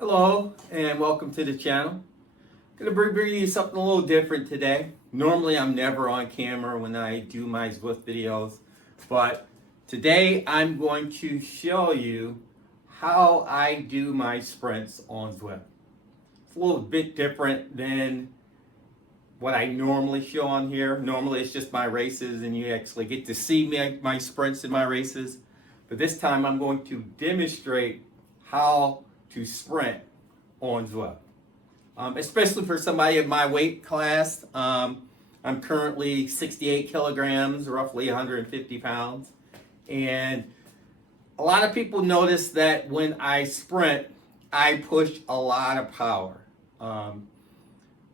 Hello and welcome to the channel. I'm going to bring you something a little different today. Normally I'm never on camera when I do my Zwift videos, but today I'm going to show you how I do my sprints on Zwift. It's a little bit different than what I normally show on here. Normally it's just my races and you actually get to see my sprints in my races, but this time I'm going to demonstrate how to sprint on Zwift. Especially for somebody of my weight class. I'm currently 68 kilograms, roughly 150 pounds. And a lot of people notice that when I sprint, I push a lot of power.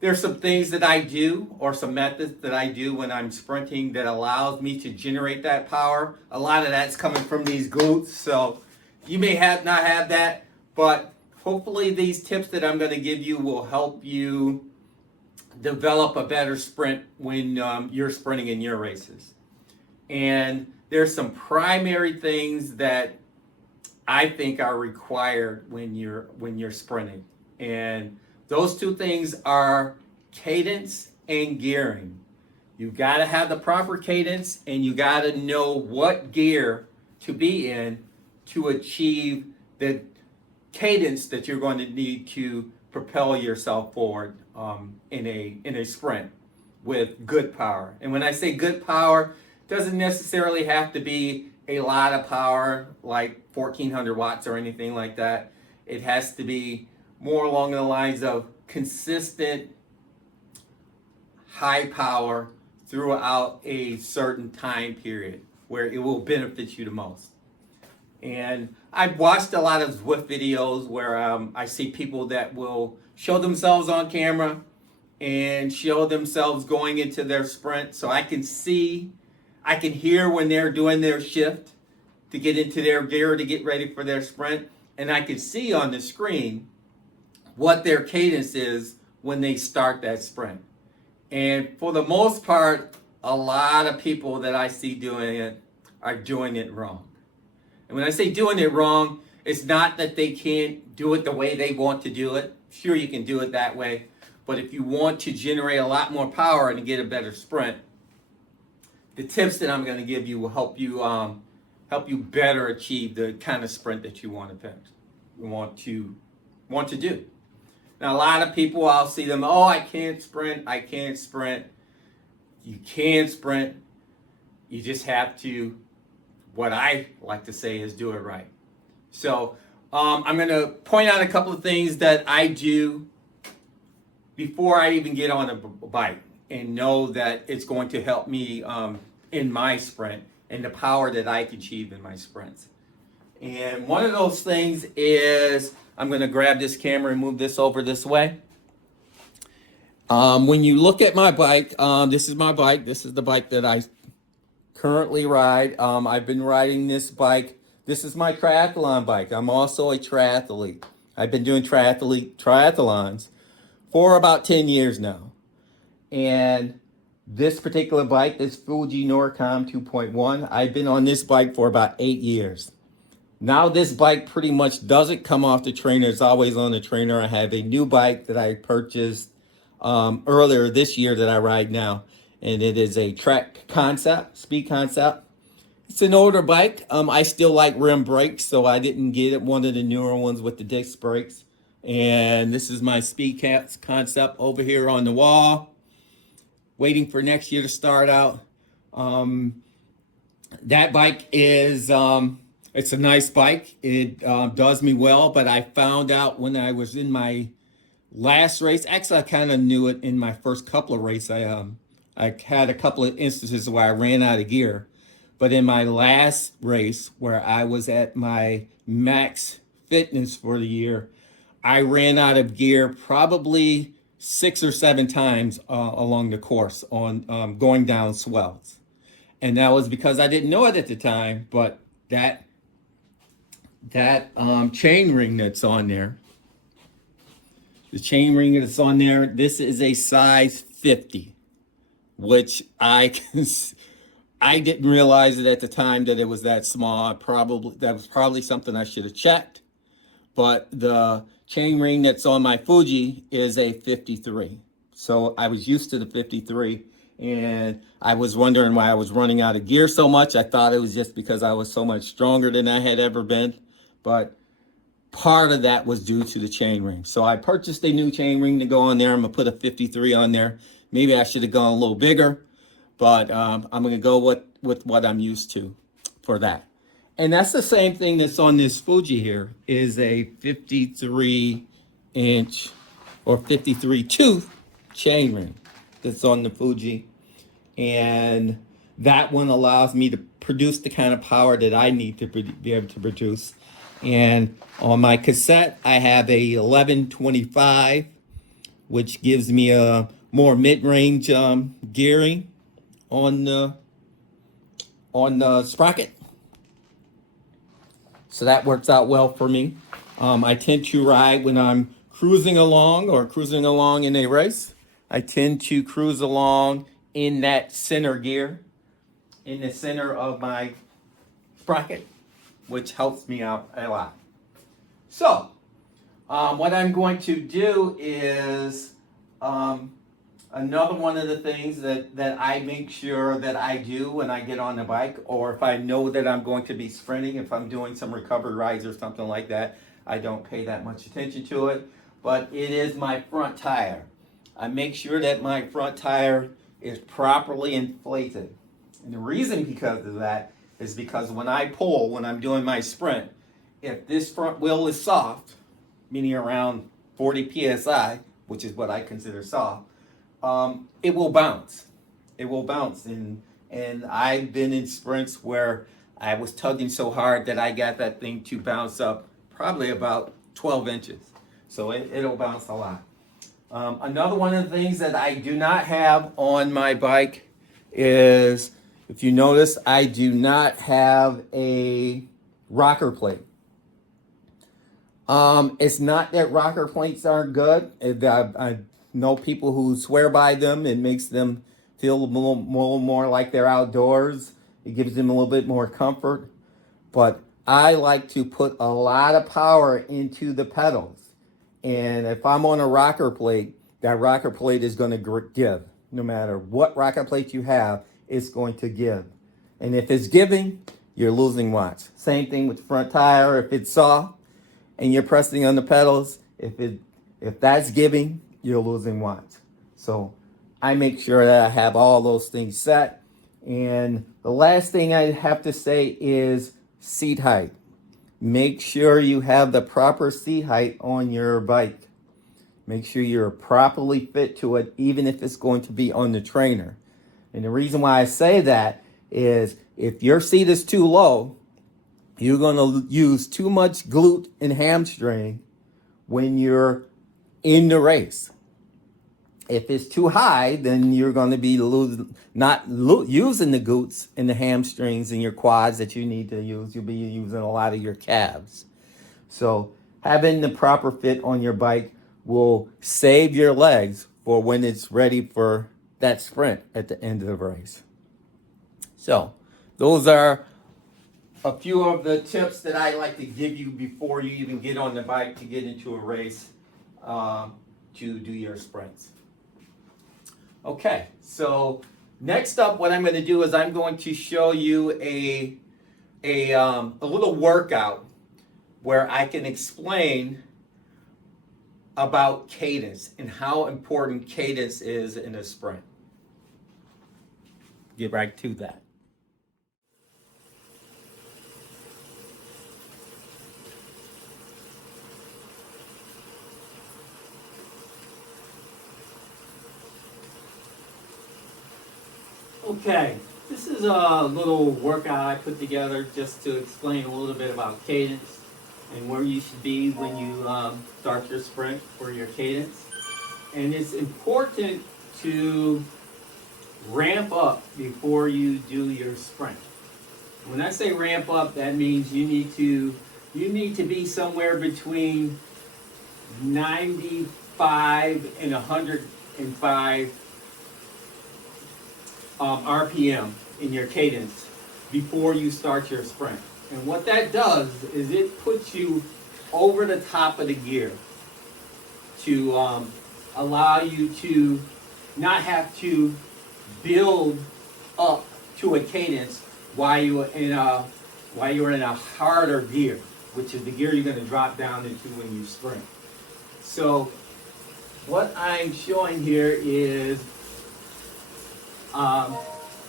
There's some things that I do, or some methods that I do when I'm sprinting that allows me to generate that power. A lot of that's coming from these glutes, so you may not have that, but hopefully these tips that I'm going to give you will help you develop a better sprint when you're sprinting in your races. And there's some primary things that I think are required when you're sprinting. And those two things are cadence and gearing. You've got to have the proper cadence and you got to know what gear to be in to achieve the cadence that you're going to need to propel yourself forward in a sprint with good power. And when I say good power, it doesn't necessarily have to be a lot of power like 1400 watts or anything like that. It has to be more along the lines of consistent high power throughout a certain time period where it will benefit you the most. And I've watched a lot of Zwift videos where I see people that will show themselves on camera and show themselves going into their sprint. So I can hear when they're doing their shift to get into their gear to get ready for their sprint. And I can see on the screen what their cadence is when they start that sprint. And for the most part, a lot of people that I see doing it are doing it wrong. And when I say doing it wrong, it's not that they can't do it the way they want to do it. Sure, you can do it that way. But if you want to generate a lot more power and get a better sprint, the tips that I'm going to give you will help you better achieve the kind of sprint that you want to do. Now, a lot of people, I'll see them, I can't sprint. You can sprint. You just have to, what I like to say is do it right. So I'm going to point out a couple of things that I do before I even get on a bike and know that it's going to help me in my sprint and the power that I can achieve in my sprints. And one of those things is, I'm going to grab this camera and move this over this way. When you look at my bike, this is my bike. This is the bike that I currently ride. I've been riding this bike. This is my triathlon bike. I'm also a triathlete. I've been doing triathlons for about 10 years now. And this particular bike, this Fuji Norcom 2.1, I've been on this bike for about 8 years. Now this bike pretty much doesn't come off the trainer. It's always on the trainer. I have a new bike that I purchased earlier this year that I ride now. And it is a speed concept. It's an older bike. I still like rim brakes, so I didn't get one of the newer ones with the disc brakes. And this is my speed concept over here on the wall, waiting for next year to start out. That bike is, it's a nice bike. It does me well, but I found out when I was in my last race, actually I kind of knew it in my first couple of races. I had a couple of instances where I ran out of gear. But in my last race, where I was at my max fitness for the year, I ran out of gear probably 6 or 7 times along the course on going down swells. And that was because I didn't know it at the time, but that chain ring that's on there, the chain ring that's on there, this is a size 50, which I didn't realize it at the time that it was that small. That was probably something I should have checked. but the chain ring that's on my Fuji is a 53. So I was used to the 53, and I was wondering why I was running out of gear so much. I thought it was just because I was so much stronger than I had ever been, but part of that was due to the chain ring. So I purchased a new chain ring to go on there. I'm gonna put a 53 on there. Maybe I should have gone a little bigger, but I'm gonna go with what I'm used to for that. And that's the same thing that's on this Fuji here, is a 53 inch or 53 tooth chain ring that's on the Fuji. And that one allows me to produce the kind of power that I need to be able to produce. And on my cassette, I have a 1125, which gives me a more mid-range gearing on the sprocket. So that works out well for me. I tend to ride when I'm cruising along or cruising along in a race. I tend to cruise along in that center gear, in the center of my sprocket, which helps me out a lot. So, what I'm going to do is another one of the things that I make sure that I do when I get on the bike, or if I know that I'm going to be sprinting, if I'm doing some recovery rides or something like that, I don't pay that much attention to it, but it is my front tire. I make sure that my front tire is properly inflated. And the reason because of that is because when I pull, when I'm doing my sprint, if this front wheel is soft, meaning around 40 psi, which is what I consider soft, it will bounce. It will bounce. And I've been in sprints where I was tugging so hard that I got that thing to bounce up probably about 12 inches. So it'll bounce a lot. Another one of the things that I do not have on my bike is, if you notice, I do not have a rocker plate. It's not that rocker plates aren't good. I know people who swear by them. It makes them feel a little more like they're outdoors. It gives them a little bit more comfort. But I like to put a lot of power into the pedals. And if I'm on a rocker plate, that rocker plate is going to give. No matter what rocker plate you have, it's going to give. And if it's giving, you're losing watts. Same thing with the front tire. If it's soft and you're pressing on the pedals, if that's giving, you're losing watts. So I make sure that I have all those things set. And the last thing I have to say is seat height. Make sure you have the proper seat height on your bike. Make sure you're properly fit to it, even if it's going to be on the trainer. And the reason why I say that is if your seat is too low, you're going to use too much glute and hamstring when you're in the race. If it's too high, then you're going to be not using the glutes and the hamstrings and your quads that you need to use. You'll be using a lot of your calves. So having the proper fit on your bike will save your legs for when it's ready for that sprint at the end of the race. So those are a few of the tips that I like to give you before you even get on the bike to get into a race to do your sprints. Okay, so next up, what I'm going to do is I'm going to show you a little workout where I can explain about cadence and how important cadence is in a sprint. Get right to that. Okay, this is a little workout I put together just to explain a little bit about cadence and where you should be when you start your sprint for your cadence. And it's important to ramp up before you do your sprint. When I say ramp up, that means you need to be somewhere between 95 and 105 RPM in your cadence before you start your sprint. And what that does is it puts you over the top of the gear to allow you to not have to build up to a cadence while you're in a harder gear, which is the gear you're going to drop down into when you sprint. So what I'm showing here is got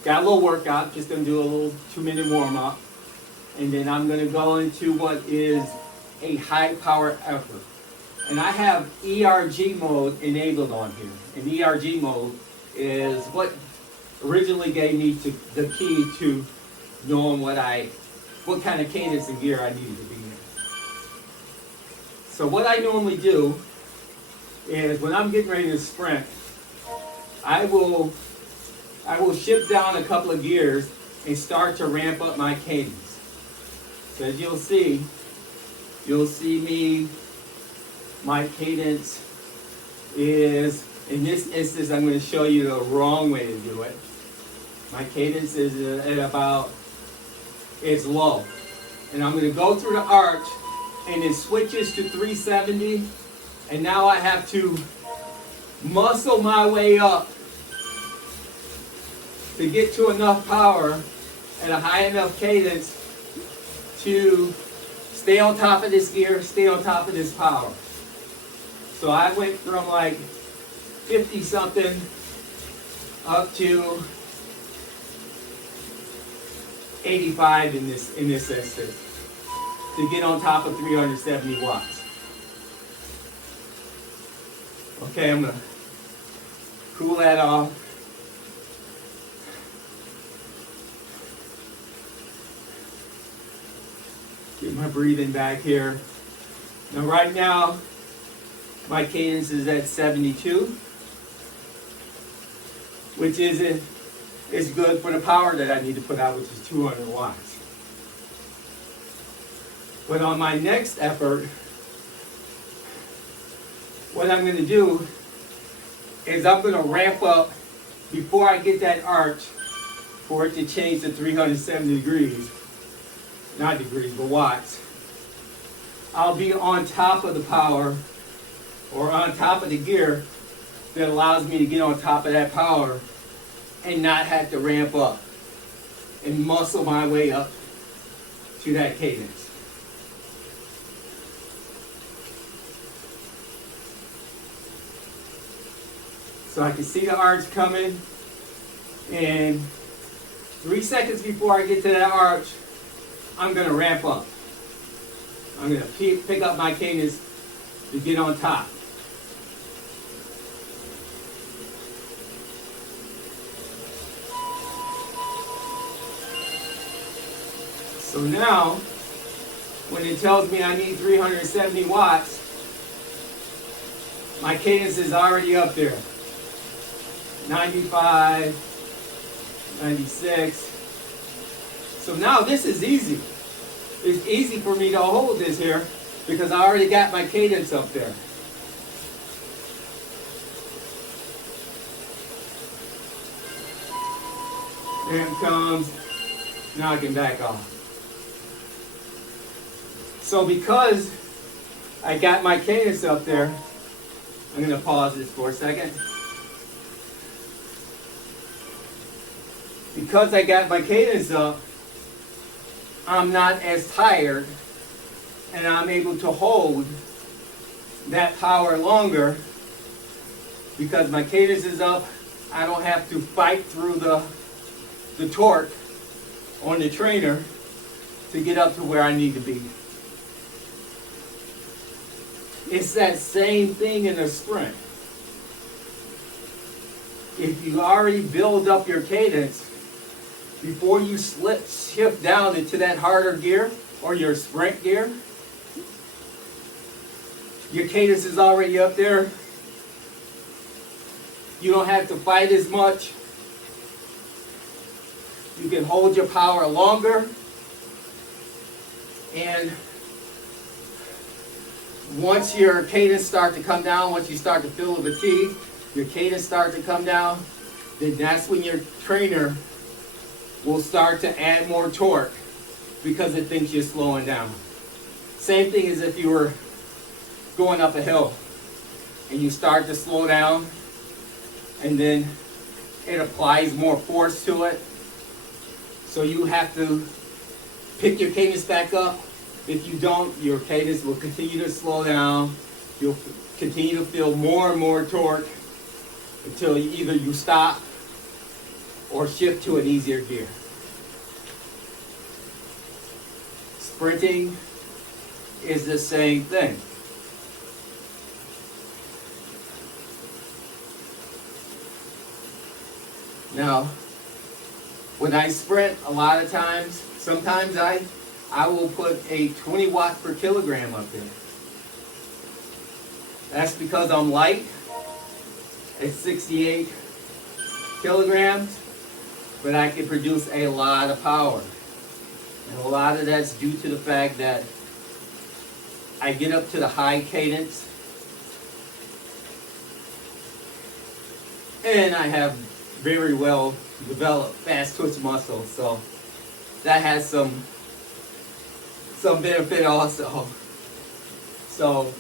a little workout, just going to do a little 2-minute warm-up, and then I'm going to go into what is a high power effort. And I have ERG mode enabled on here. And ERG mode is what originally gave me the key to knowing what kind of cadence and gear I needed to be in. So what I normally do is when I'm getting ready to sprint, I will shift down a couple of gears and start to ramp up my cadence. So as you'll see my cadence is, in this instance, I'm going to show you the wrong way to do it. My cadence is at about, it's low. And I'm going to go through the arch, and it switches to 370, and now I have to muscle my way up to get to enough power at a high enough cadence to stay on top of this gear, stay on top of this power. So I went from like 50 something up to 85 in this instance to get on top of 370 watts. Okay, I'm gonna cool that off. Get my breathing back here. Now right now, my cadence is at 72, which is good for the power that I need to put out, which is 200 watts. But on my next effort, what I'm going to do is I'm going to ramp up before I get that arch for it to change to 370 degrees. Not degrees, but watts. I'll be on top of the power or on top of the gear that allows me to get on top of that power and not have to ramp up and muscle my way up to that cadence. So I can see the arch coming, and 3 seconds before I get to that arch, I'm going to ramp up. I'm going to pick up my cadence to get on top. So now, when it tells me I need 370 watts, my cadence is already up there. 95, 96. So now this is easy. It's easy for me to hold this here because I already got my cadence up there. There it comes. Now I can back off. So because I got my cadence up there, I'm going to pause this for a second. Because I got my cadence up, I'm not as tired, and I'm able to hold that power longer because my cadence is up. I don't have to fight through the torque on the trainer to get up to where I need to be. It's that same thing in a sprint. If you already build up your cadence before you shift down into that harder gear or your sprint gear, your cadence is already up there. You don't have to fight as much. You can hold your power longer. And once your cadence starts to come down, once you start to feel the fatigue, your cadence starts to come down, then that's when your trainer will start to add more torque because it thinks you're slowing down. Same thing as if you were going up a hill and you start to slow down and then it applies more force to it. So you have to pick your cadence back up. If you don't, your cadence will continue to slow down. You'll continue to feel more and more torque until either you stop or shift to an easier gear. Sprinting is the same thing. Now, when I sprint, a lot of times, sometimes I will put a 20 watt per kilogram up there. That's because I'm light. It's 68 kilograms, but I can produce a lot of power. And a lot of that's due to the fact that I get up to the high cadence and I have very well developed fast twitch muscles, so that has some benefit also. So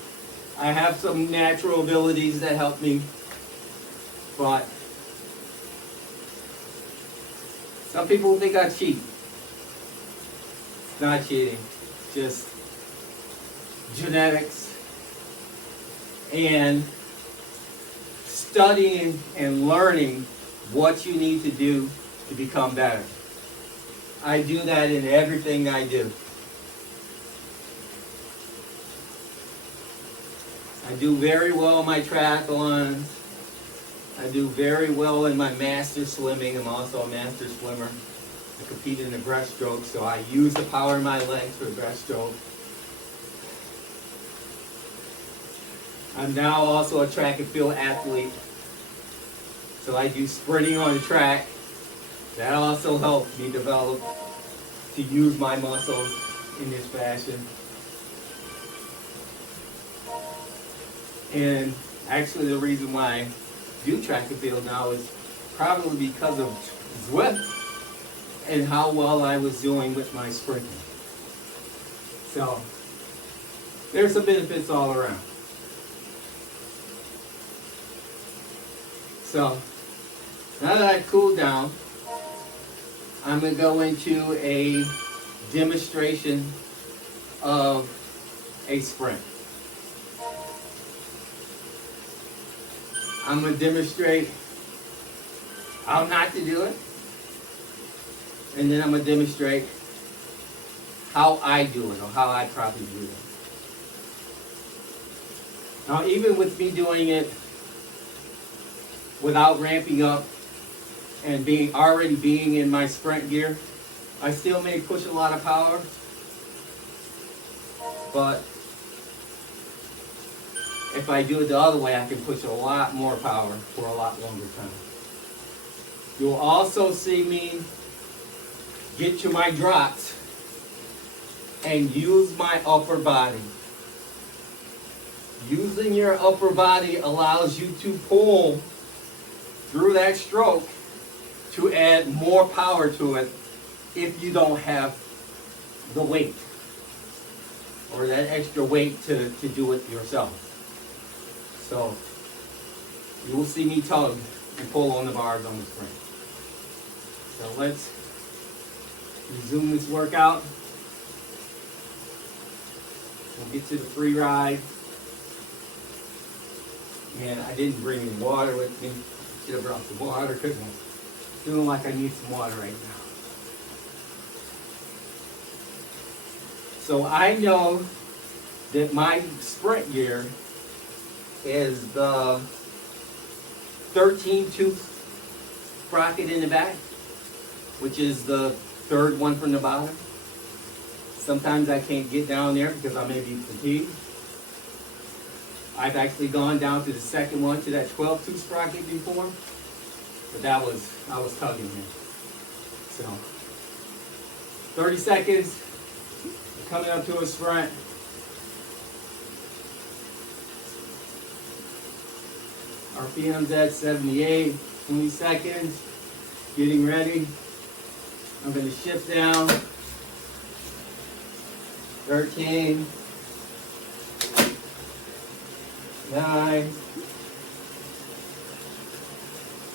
I have some natural abilities that help me, but some people think I cheat. It's not cheating, just genetics and studying and learning what you need to do to become better. I do that in everything I do. I do very well in my triathlons. I do very well in my master swimming. I'm also a master swimmer. I compete in the breaststroke, so I use the power in my legs for breaststroke. I'm now also a track and field athlete. So I do sprinting on the track. That also helps me develop to use my muscles in this fashion. And actually the reason why I do track and field now is probably because of Zwift and how well I was doing with my sprinting. So there's some benefits all around. So now that I've cooled down, I'm going to go into a demonstration of a sprint. I'm going to demonstrate how not to do it, and then I'm going to demonstrate how I do it, or how I probably do it. Now, even with me doing it without ramping up and already being in my sprint gear, I still may push a lot of power, but if I do it the other way, I can push a lot more power for a lot longer time. You'll also see me get to my drops and use my upper body. Using your upper body allows you to pull through that stroke to add more power to it if you don't have the weight or that extra weight to do it yourself. So you will see me tug and pull on the bars on the sprint. So let's resume this workout. We'll get to the free ride. And I didn't bring any water with me. I should have brought some water because I'm feeling like I need some water right now. So I know that my sprint gear is the 13-tooth sprocket in the back, which is the third one from the bottom. Sometimes I can't get down there because I may be fatigued. I've actually gone down to the second one, to that 12-tooth sprocket before, but I was tugging here. So 30 seconds, coming up to a sprint. RPM's at 78, 20 seconds, getting ready. I'm going to shift down, 13, 9,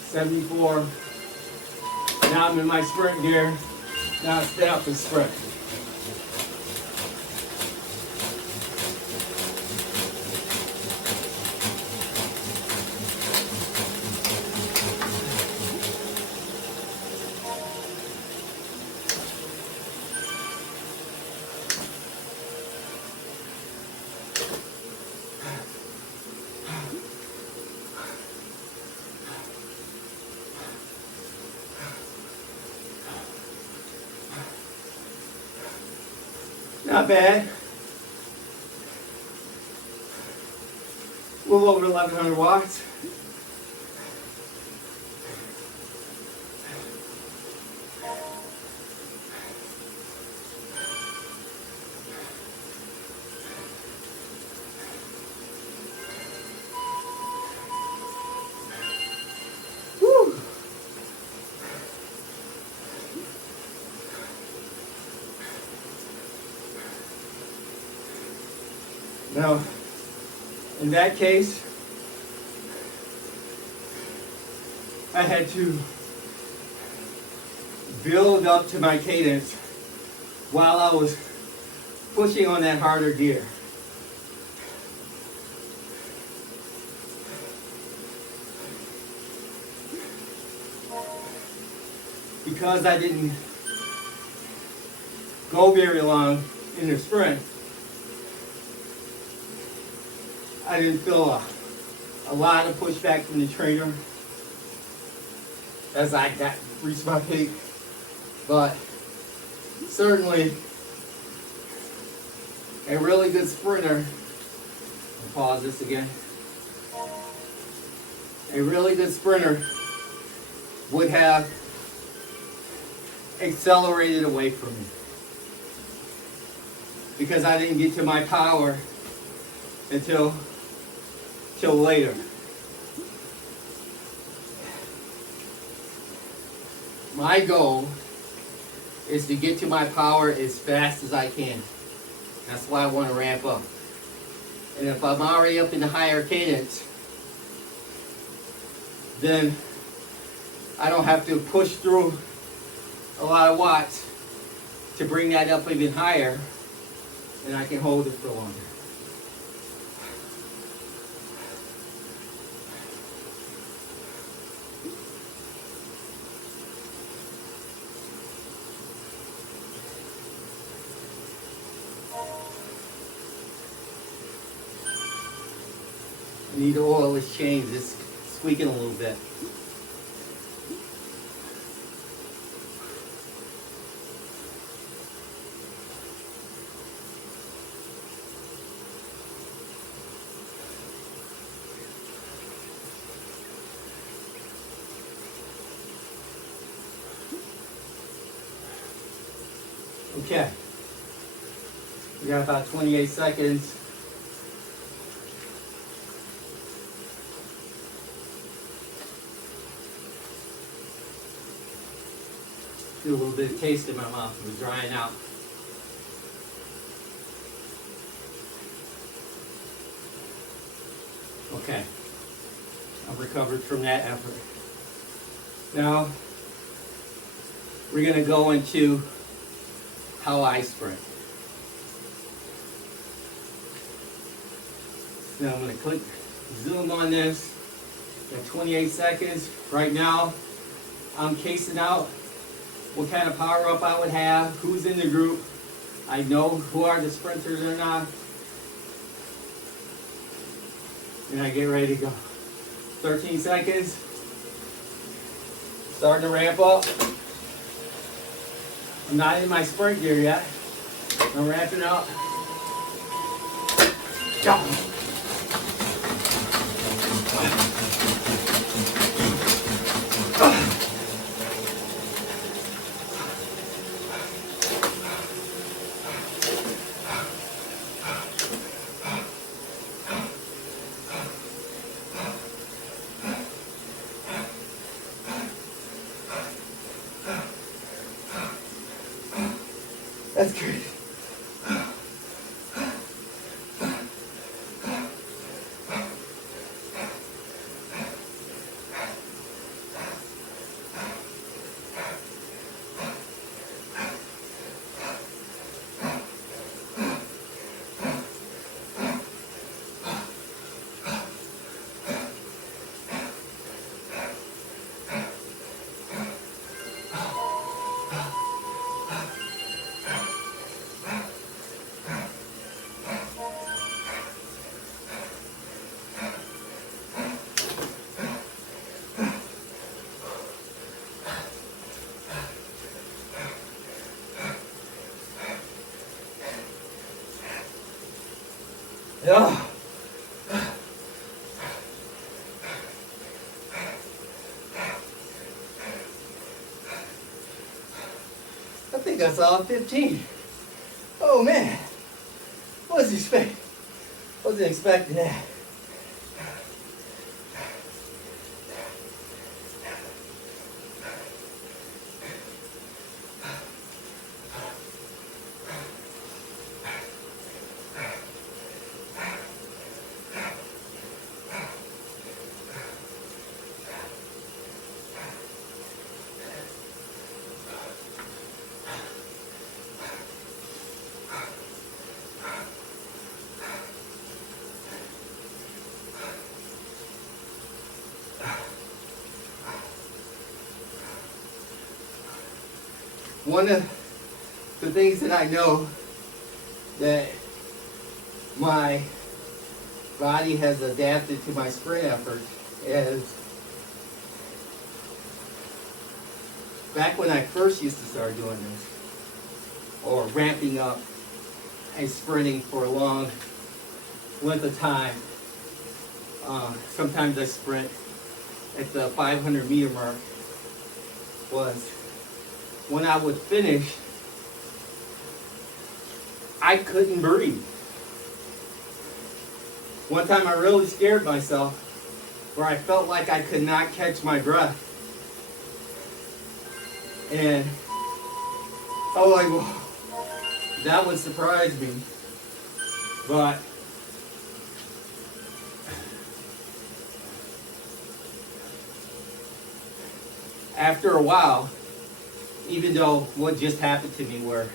74. Now I'm in my sprint gear. Now stay up and sprint. Not bad. A little over 1100 watts. Woo. Now, in that case, I had to build up to my cadence while I was pushing on that harder gear. Because I didn't go very long in the sprint, I didn't feel a lot of pushback from the trainer as I reached my peak, but certainly a really good sprinter. I'll pause this again. A really good sprinter would have accelerated away from me because I didn't get to my power until later. My goal is to get to my power as fast as I can. That's why I want to ramp up. And if I'm already up in the higher cadence, then I don't have to push through a lot of watts to bring that up even higher, and I can hold it for longer. I need to oil this chain, it's squeaking a little bit. Okay, we got about 28 seconds. Do a little bit of taste in my mouth. It was drying out. Okay, I've recovered from that effort. Now, we're going to go into how I sprint. Now I'm going to click zoom on this. Got 28 seconds. Right now, I'm casing out what kind of power up I would have, who's in the group. I know who are the sprinters or not. And I get ready to go. 13 seconds. Starting to ramp up. I'm not in my sprint gear yet. I'm ramping up. Go. That's great. Oh. I think I saw 15. Oh man, wasn't expecting that. One of the things that I know that my body has adapted to my sprint effort is back when I first used to start doing this, or ramping up and sprinting for a long length of time. Sometimes I sprint at the 500 meter mark. Was when I would finish, I couldn't breathe. One time I really scared myself where I felt like I could not catch my breath. And I was like, well, that would surprise me. But after a while, even though what just happened to me where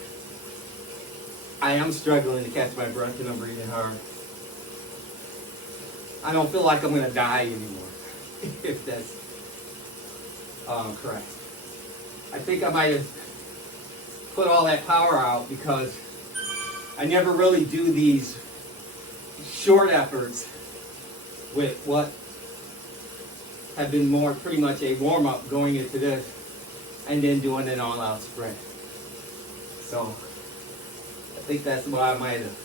I am struggling to catch my breath and I'm breathing hard, I don't feel like I'm going to die anymore, if that's correct. I think I might have put all that power out because I never really do these short efforts with what have been more pretty much a warm-up going into this and then doing an all-out sprint. So I think that's why I might have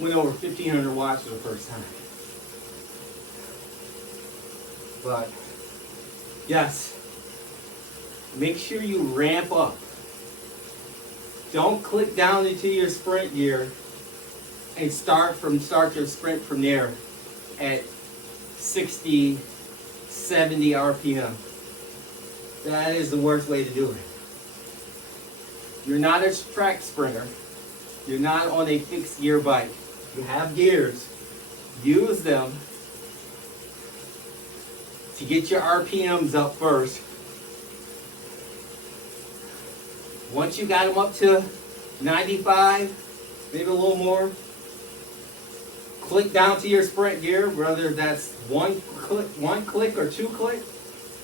went over 1,500 watts for the first time. But yes, make sure you ramp up. Don't click down into your sprint gear and start your sprint from there at 60, 70 RPM. That is the worst way to do it. You're not a track sprinter. You're not on a fixed gear bike. You have gears. Use them to get your RPMs up first. Once you got them up to 95, maybe a little more, click down to your sprint gear, whether that's one click or two click.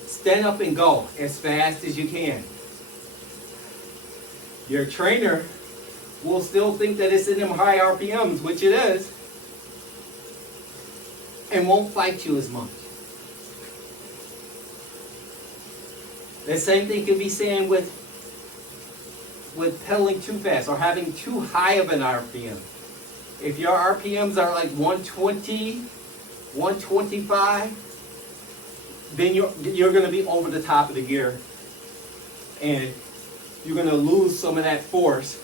Stand up and go as fast as you can. Your trainer will still think that it's in them high RPMs, which it is, and won't fight you as much. The same thing can be saying with pedaling too fast or having too high of an RPM. If your RPMs are like 120, 125, then you're going to be over the top of the gear, and you're going to lose some of that force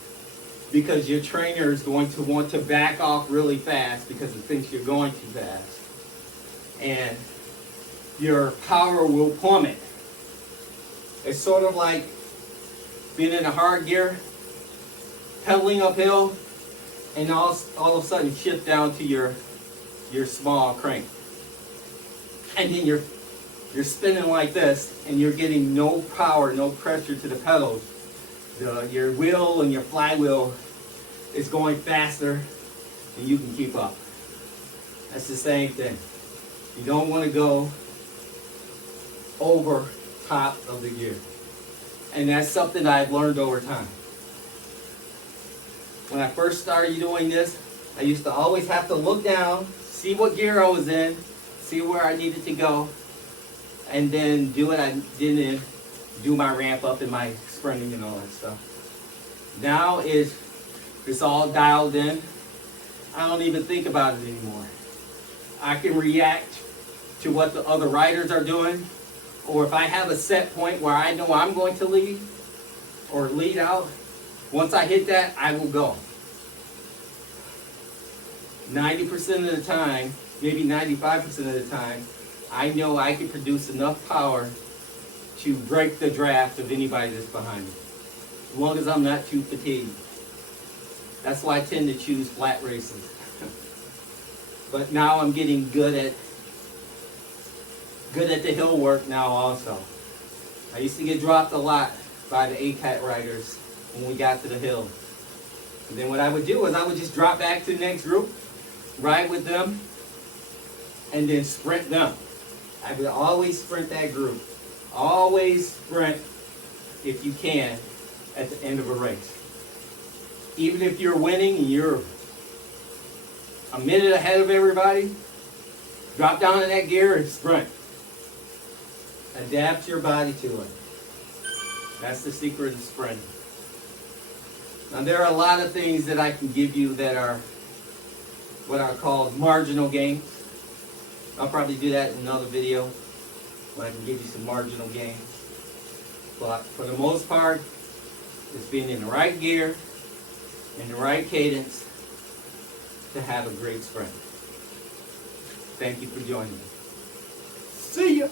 because your trainer is going to want to back off really fast because it thinks you're going too fast, and your power will plummet. It's sort of like being in a hard gear, pedaling uphill, and all of a sudden shift down to your small crank, and then you're spinning like this, and you're getting no power, no pressure to the pedals. Your wheel and your flywheel is going faster than you can keep up. That's the same thing. You don't want to go over top of the gear. And that's something I've learned over time. When I first started doing this, I used to always have to look down, see what gear I was in, see where I needed to go, and then do what I didn't do, my ramp up and my sprinting and all that stuff. Now it's all dialed in. I don't even think about it anymore. I can react to what the other riders are doing, or if I have a set point where I know I'm going to lead or lead out, once I hit that, I will go. 90% of the time, maybe 95% of the time, I know I can produce enough power to break the draft of anybody that's behind me, as long as I'm not too fatigued. That's why I tend to choose flat races. But now I'm getting good at the hill work now also. I used to get dropped a lot by the ACAT riders when we got to the hill. And then what I would do is I would just drop back to the next group, ride with them, and then sprint them. I would always sprint that group. Always sprint, if you can, at the end of a race. Even if you're winning and you're a minute ahead of everybody, drop down in that gear and sprint. Adapt your body to it. That's the secret of sprinting. Now there are a lot of things that I can give you that are what are called marginal gains. I'll probably do that in another video when I can give you some marginal gains. But for the most part, it's being in the right gear, in the right cadence to have a great sprint. Thank you for joining me. See ya!